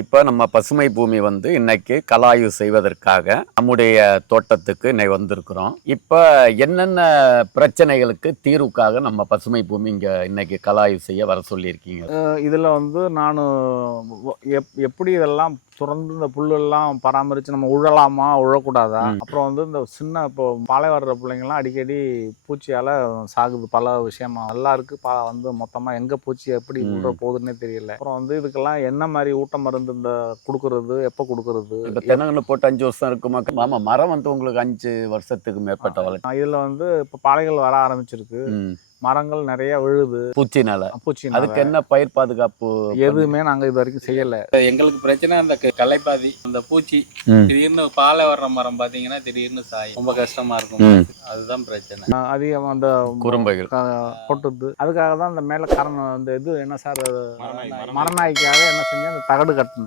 இப்போ நம்ம பசுமை பூமி வந்து இன்னைக்கு கள ஆய்வு செய்வதற்காக நம்முடைய தோட்டத்துக்கு இன்னைக்கு வந்திருக்கிறோம். இப்போ என்னென்ன பிரச்சனைகளுக்கு தீர்வுக்காக நம்ம பசுமை பூமி இங்க இன்னைக்கு கள ஆய்வு செய்ய வர சொல்லியிருக்கீங்க? இதில் வந்து நான் எப்படி இதெல்லாம் தொடர்ந்து இந்த புல்லெல்லாம் பராமரித்து நம்ம உழலாமா உழக்கூடாதா, அப்புறம் வந்து இந்த சின்ன இப்போ பாலை வர்ற பிள்ளைங்கள்லாம் அடிக்கடி பூச்சியால் சாகுது. பல விஷயமா நல்லா இருக்கு வந்து மொத்தமாக எங்கே பூச்சி எப்படி உள்ள போகுதுன்னே தெரியல. அப்புறம் வந்து இதுக்கெல்லாம் என்ன மாதிரி ஊட்ட மருந்து இந்த கொடுக்கறது, எப்போ கொடுக்கறது? இப்போ தென்னங்கன்று போட்டு 5 வருஷம் இருக்குமா? ஆமா, மரம் வந்து உங்களுக்கு 5 வருஷத்துக்கு மேற்பட்ட வளர்ச்சி. இதில் வந்து இப்போ பாலைகள் வர ஆரம்பிச்சிருக்கு. மரங்கள் நிறைய விழுது பூச்சினால. பூச்சினால. அதுக்கு என்ன பயிர் பாதுகாப்பு? எதுவுமே நாங்கள் இது வரைக்கும் செய்யலை. எங்களுக்கு பிரச்சனை அந்த களைப்பாதி, அந்த பூச்சி. திடீர்னு பாலை வர்ற மரம் பார்த்தீங்கன்னா திடீர்னு சாயும். ரொம்ப கஷ்டமா இருக்கும். அதுதான் பிரச்சனை. அதிகம் அந்த குறும்பைகள் கொட்டுது. அதுக்காக தான் அந்த மேலே காரணம் அந்த இது என்ன சார், மரநாய்க்காக என்ன செஞ்சேன், அந்த தகடு கட்டினேன்.